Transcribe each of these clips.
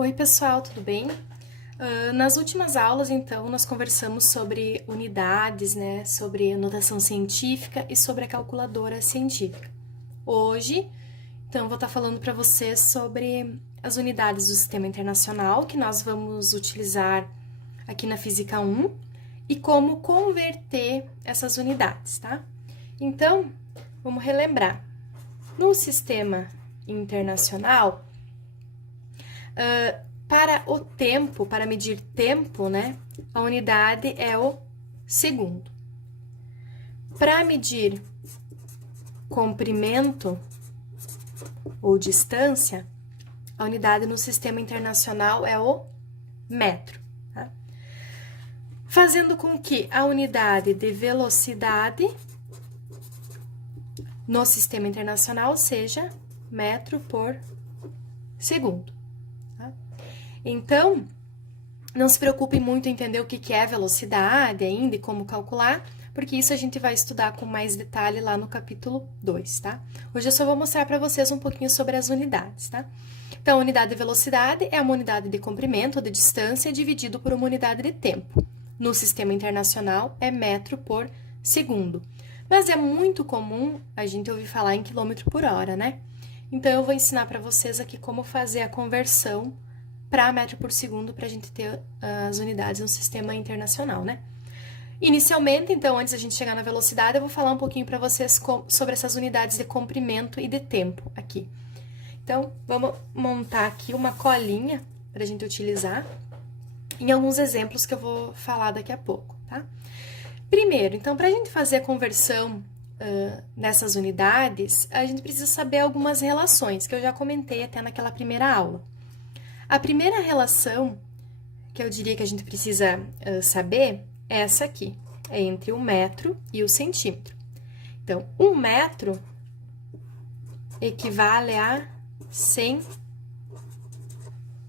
Oi, pessoal, tudo bem? Nas últimas aulas, então, nós conversamos sobre unidades, né? Sobre notação científica e sobre a calculadora científica. Hoje, então, vou estar falando para vocês sobre as unidades do Sistema Internacional que nós vamos utilizar aqui na Física 1 e como converter essas unidades, tá? Então, vamos relembrar. No Sistema Internacional, para o tempo, para medir tempo, né, a unidade é o segundo. Para medir comprimento ou distância, a unidade no Sistema Internacional é o metro. Tá? Fazendo com que a unidade de velocidade no Sistema Internacional seja metro por segundo. Então, não se preocupe muito em entender o que é velocidade ainda e como calcular, porque isso a gente vai estudar com mais detalhe lá no capítulo 2, tá? Hoje eu só vou mostrar para vocês um pouquinho sobre as unidades, tá? Então, a unidade de velocidade é uma unidade de comprimento ou de distância dividido por uma unidade de tempo. No Sistema Internacional, é metro por segundo. Mas é muito comum a gente ouvir falar em quilômetro por hora, né? Então, eu vou ensinar para vocês aqui como fazer a conversão para metro por segundo, para a gente ter as unidades no sistema internacional, né? Inicialmente, então, antes da gente chegar na velocidade, eu vou falar um pouquinho para vocês sobre essas unidades de comprimento e de tempo aqui. Então, vamos montar aqui uma colinha para a gente utilizar em alguns exemplos que eu vou falar daqui a pouco, tá? Primeiro, então, para a gente fazer a conversão nessas unidades, a gente precisa saber algumas relações, que eu já comentei até naquela primeira aula. A primeira relação que eu diria que a gente precisa saber é essa aqui, é entre o metro e o centímetro. Então, 1 metro equivale a 100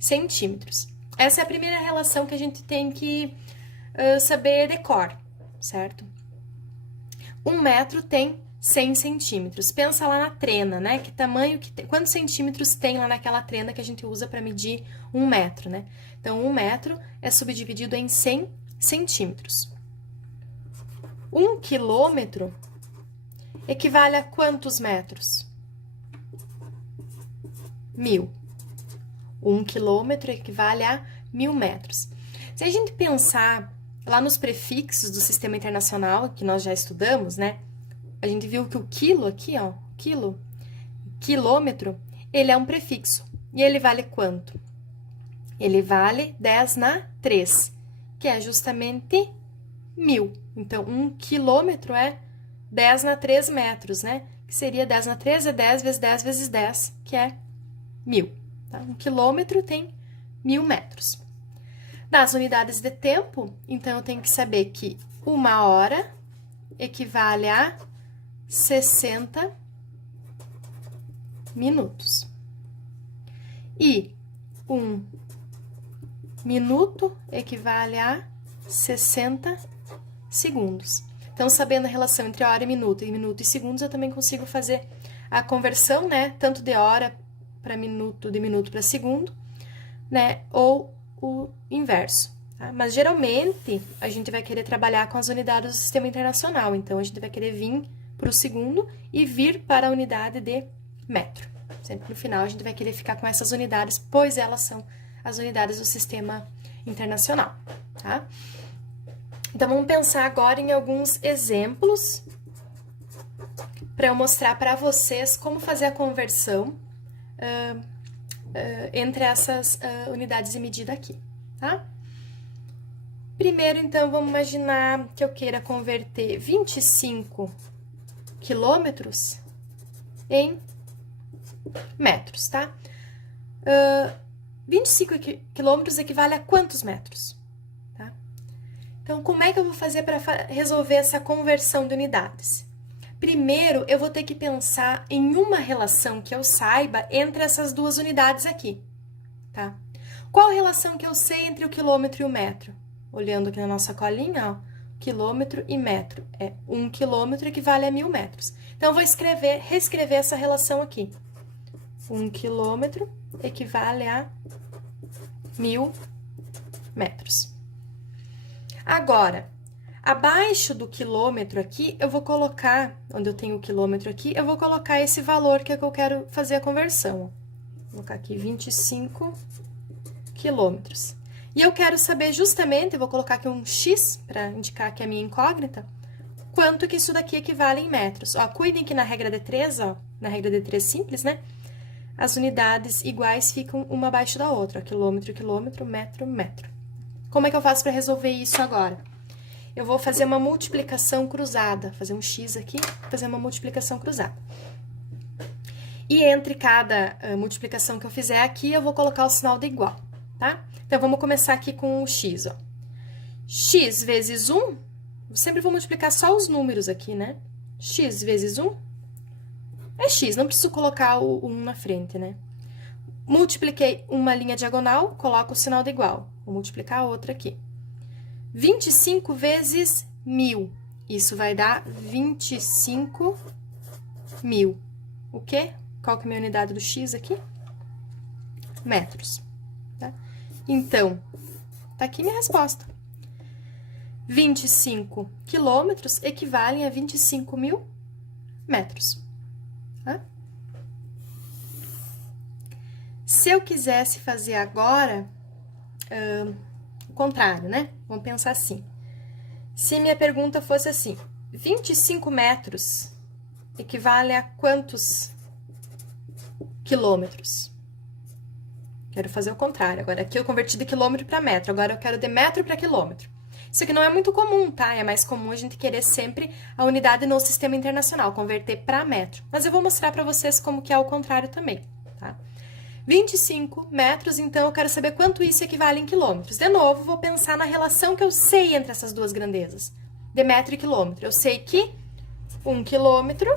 centímetros. Essa é a primeira relação que a gente tem que saber de cor, certo? 1 metro tem 100 centímetros. Pensa lá na trena, né? Que tamanho que tem, quantos centímetros tem lá naquela trena que a gente usa para medir 1 metro, né? Então, 1 metro é subdividido em 100 centímetros. 1 quilômetro equivale a quantos metros? 1000. 1 quilômetro equivale a 1000 metros. Se a gente pensar lá nos prefixos do Sistema Internacional, que nós já estudamos, né? A gente viu que o quilo aqui, ó, quilômetro, ele é um prefixo. E ele vale quanto? Ele vale 10 na 3, que é justamente 1000. Então, 1 quilômetro é 10 na 3 metros, né? Que seria 10 na 3 é 10 vezes 10 vezes 10, que é 1000. Tá? 1 quilômetro tem 1000 metros. Nas unidades de tempo, então, eu tenho que saber que 1 hora equivale a 60 minutos. E 1 minuto equivale a 60 segundos. Então, sabendo a relação entre hora e minuto e segundos, eu também consigo fazer a conversão, né? Tanto de hora para minuto, de minuto para segundo, né? Ou o inverso. Tá? Mas, geralmente, a gente vai querer trabalhar com as unidades do Sistema Internacional. Então, a gente vai querer vir para o segundo e vir para a unidade de metro. Sempre no final a gente vai querer ficar com essas unidades, pois elas são as unidades do Sistema Internacional, tá? Então, vamos pensar agora em alguns exemplos para eu mostrar para vocês como fazer a conversão entre essas unidades de medida aqui, tá? Primeiro, então, vamos imaginar que eu queira converter 25 quilômetros em metros, tá? 25 quilômetros equivale a quantos metros? Tá? Então, como é que eu vou fazer para resolver essa conversão de unidades? Primeiro, eu vou ter que pensar em uma relação que eu saiba entre essas duas unidades aqui, tá? Qual a relação que eu sei entre o quilômetro e o metro? Olhando aqui na nossa colinha, ó. Quilômetro e metro. 1 quilômetro equivale a 1000 metros. Então, eu vou reescrever essa relação aqui. 1 quilômetro equivale a 1000 metros. Agora, abaixo do quilômetro aqui, eu vou colocar, onde eu tenho o quilômetro aqui, eu vou colocar esse valor que é que eu quero fazer a conversão. Vou colocar aqui 25 quilômetros. E eu quero saber justamente, eu vou colocar aqui um X, para indicar que é a minha incógnita, quanto que isso daqui equivale em metros. Ó, cuidem que na regra de 3, ó, na regra de 3 simples, né? As unidades iguais ficam uma abaixo da outra, ó, quilômetro, quilômetro, metro, metro. Como é que eu faço para resolver isso agora? Eu vou fazer uma multiplicação cruzada, fazer um X aqui, fazer uma multiplicação cruzada. E entre cada multiplicação que eu fizer aqui, eu vou colocar o sinal de igual, tá? Então, vamos começar aqui com o X, ó. X vezes 1, eu sempre vou multiplicar só os números aqui, né? X vezes 1 é X, não preciso colocar o 1 na frente, né? Multipliquei uma linha diagonal, coloco o sinal de igual. Vou multiplicar a outra aqui. 25 vezes 1000. Isso vai dar 25.000. O quê? Qual que é a minha unidade do X aqui? Metros. Tá? Então, tá aqui minha resposta. 25 quilômetros equivalem a 25.000 metros. Tá? Se eu quisesse fazer agora, o contrário, né? Vamos pensar assim. Se minha pergunta fosse assim, 25 metros equivale a quantos quilômetros? Quero fazer o contrário. Agora, aqui eu converti de quilômetro para metro. Agora, eu quero de metro para quilômetro. Isso aqui não é muito comum, tá? É mais comum a gente querer sempre a unidade no sistema internacional, converter para metro. Mas eu vou mostrar para vocês como que é o contrário também, tá? 25 metros, então eu quero saber quanto isso equivale em quilômetros. De novo, vou pensar na relação que eu sei entre essas duas grandezas, de metro e quilômetro. Eu sei que 1 quilômetro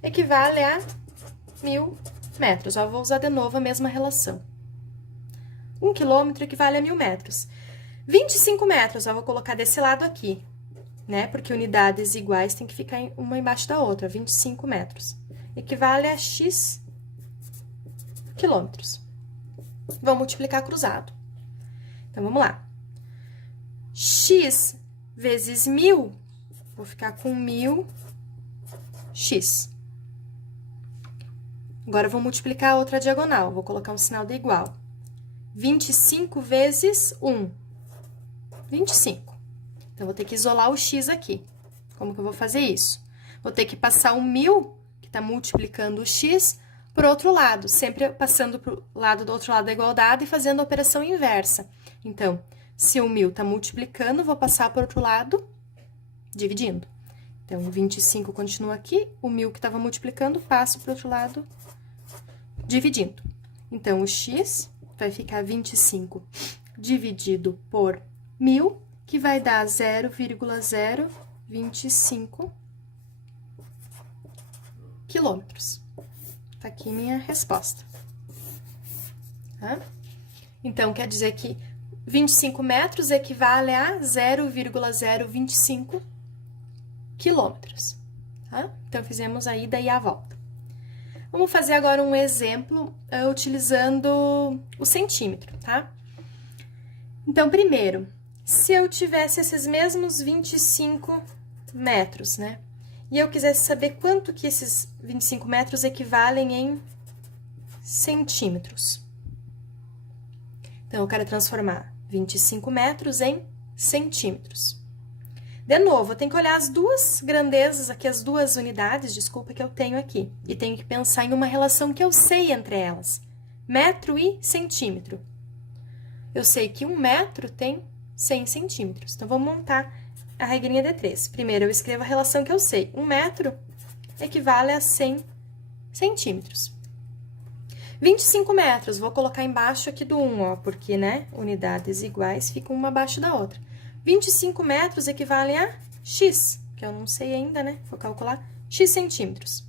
equivale a 1000 metros. Ó, eu vou usar de novo a mesma relação. 1 quilômetro equivale a 1000 metros. 25 metros, eu vou colocar desse lado aqui, né? Porque unidades iguais tem que ficar uma embaixo da outra. 25 metros. Equivale a X quilômetros. Vamos multiplicar cruzado. Então, vamos lá. X vezes 1000, vou ficar com 1000x. Agora, eu vou multiplicar a outra diagonal, vou colocar um sinal de igual. 25 vezes 1, 25. Então, vou ter que isolar o x aqui. Como que eu vou fazer isso? Vou ter que passar o 1000, que está multiplicando o x, por outro lado, sempre passando para o lado do outro lado da igualdade e fazendo a operação inversa. Então, se o 1000 está multiplicando, vou passar para o outro lado, dividindo. Então, o 25 continua aqui, o 1000 que estava multiplicando, passo para o outro lado, dividindo. Então, o x vai ficar 25 dividido por 1000, que vai dar 0,025 quilômetros. Tá aqui minha resposta. Tá? Então, quer dizer que 25 metros equivale a 0,025 quilômetros. Tá? Então, fizemos a ida e a volta. Vamos fazer agora um exemplo utilizando o centímetro, tá? Então, primeiro, se eu tivesse esses mesmos 25 metros, né? E eu quisesse saber quanto que esses 25 metros equivalem em centímetros. Então, eu quero transformar 25 metros em centímetros. De novo, eu tenho que olhar as duas grandezas aqui, as duas unidades, desculpa, que eu tenho aqui. E tenho que pensar em uma relação que eu sei entre elas. Metro e centímetro. Eu sei que 1 metro tem 100 centímetros. Então, vamos montar a regrinha de 3. Primeiro, eu escrevo a relação que eu sei. 1 metro equivale a 100 centímetros. 25 metros, vou colocar embaixo aqui do 1, ó, porque, né, unidades iguais ficam uma abaixo da outra. 25 metros equivale a x, que eu não sei ainda, né, vou calcular, x centímetros.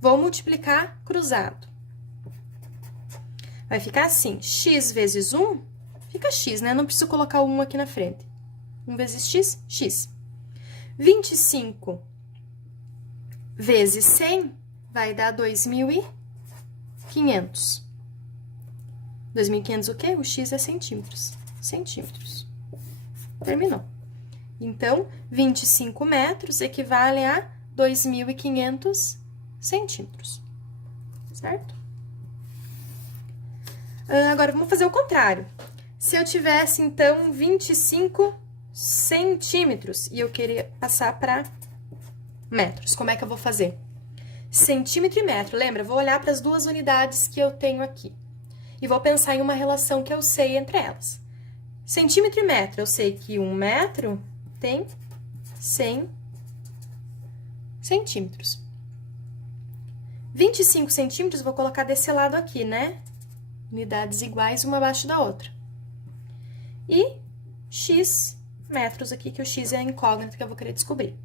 Vou multiplicar cruzado. Vai ficar assim, x vezes 1, fica x, né, não preciso colocar o 1 aqui na frente. 1 vezes x, x. 25 vezes 100 vai dar 2.500. 2.500 o quê? O x é centímetros. Centímetros. Terminou. Então, 25 metros equivale a 2.500 centímetros. Certo? Agora, vamos fazer o contrário. Se eu tivesse, então, 25 centímetros e eu queria passar para metros, como é que eu vou fazer? Centímetro e metro, lembra? Vou olhar para as duas unidades que eu tenho aqui e vou pensar em uma relação que eu sei entre elas. Centímetro e metro, eu sei que 1 metro tem 100 centímetros. 25 centímetros, vou colocar desse lado aqui, né? Unidades iguais, uma abaixo da outra. E x metros aqui, que o x é a incógnita que eu vou querer descobrir.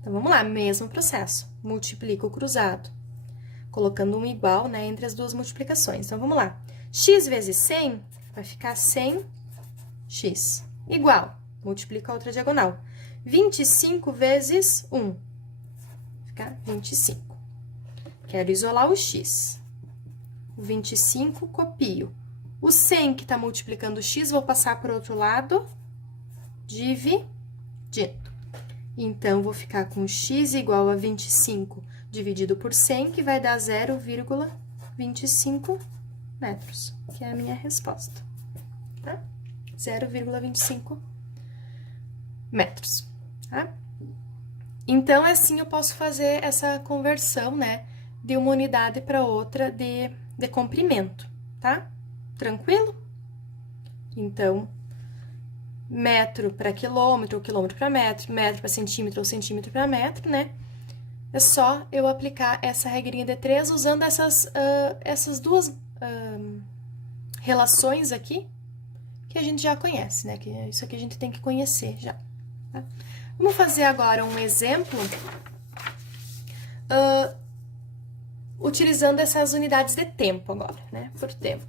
Então, vamos lá, mesmo processo. Multiplica o cruzado, colocando um igual, né, entre as duas multiplicações. Então, vamos lá. X vezes 100 vai ficar 100x. Igual, multiplica a outra diagonal. 25 vezes 1, vai ficar 25. Quero isolar o x. O 25, copio. O 100 que está multiplicando o x, vou passar para o outro lado, dividindo. Então, vou ficar com x igual a 25 dividido por 100, que vai dar 0,25 metros, que é a minha resposta, tá? 0,25 metros, tá? Então, assim eu posso fazer essa conversão, né, de uma unidade para outra de comprimento, tá? Tranquilo? Então, metro para quilômetro, ou quilômetro para metro, metro para centímetro, ou centímetro para metro, né? É só eu aplicar essa regrinha de 3 usando essas duas relações aqui, que a gente já conhece, né? Que isso aqui a gente tem que conhecer já. Tá? Vamos fazer agora um exemplo utilizando essas unidades de tempo agora, né? Por tempo.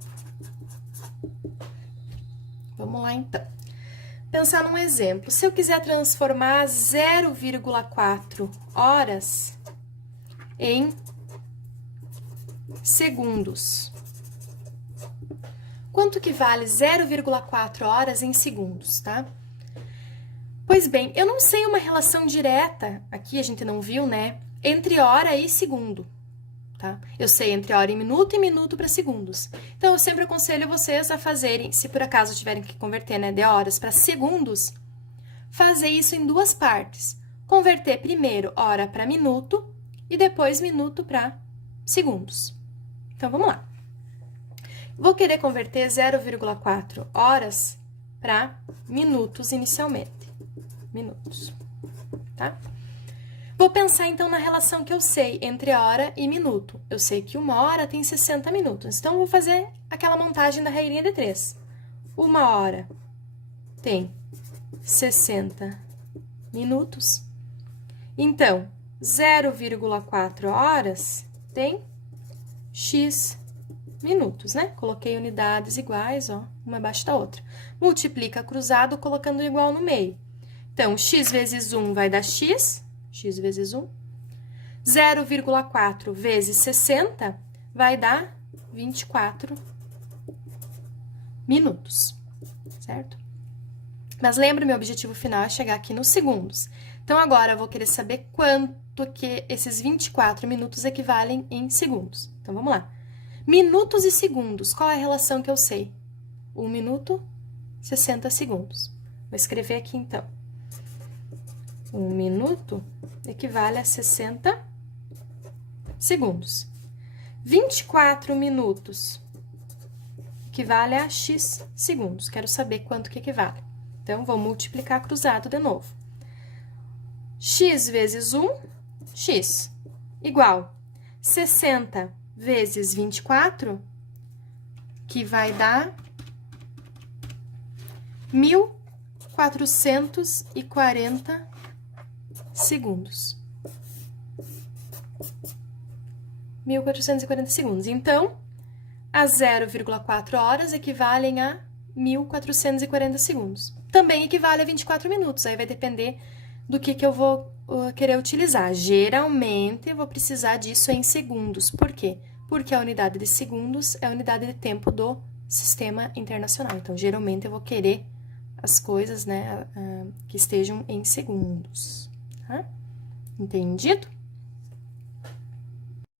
Vamos lá, então. Pensar num exemplo. Se eu quiser transformar 0,4 horas em segundos. Quanto que vale 0,4 horas em segundos, tá? Pois bem, eu não sei uma relação direta, aqui a gente não viu, né? Entre hora e segundo, tá? Eu sei entre hora e minuto para segundos. Então, eu sempre aconselho vocês a fazerem, se por acaso tiverem que converter, né, de horas para segundos, fazer isso em duas partes. Converter primeiro hora para minuto e depois minuto para segundos. Então, vamos lá. Vou querer converter 0,4 horas para minutos inicialmente. Minutos, tá? Vou pensar, então, na relação que eu sei entre hora e minuto. Eu sei que 1 hora tem 60 minutos. Então, vou fazer aquela montagem da regrinha de 3. 1 hora tem 60 minutos. Então, 0,4 horas tem x minutos, né? Coloquei unidades iguais, ó, uma abaixo da outra. Multiplica cruzado, colocando o igual no meio. Então, x vezes 1 vai dar x vezes 1. 0,4 vezes 60 vai dar 24 minutos, certo? Mas lembra, meu objetivo final é chegar aqui nos segundos. Então, agora eu vou querer saber quanto que esses 24 minutos equivalem em segundos. Então, vamos lá. Minutos e segundos, qual é a relação que eu sei? 1 minuto, 60 segundos. Vou escrever aqui, então. 1 minuto equivale a 60 segundos. 24 minutos equivale a x segundos. Quero saber quanto que equivale. Então, vou multiplicar cruzado de novo. X vezes 1, x, igual 60 vezes 24, que vai dar 1.440 segundos. 1.440 segundos. Então, as 0,4 horas equivalem a 1.440 segundos. Também equivale a 24 minutos, aí vai depender do que eu vou querer utilizar. Geralmente, eu vou precisar disso em segundos. Por quê? Porque a unidade de segundos é a unidade de tempo do sistema internacional. Então, geralmente eu vou querer as coisas, né, que estejam em segundos, tá? Entendido?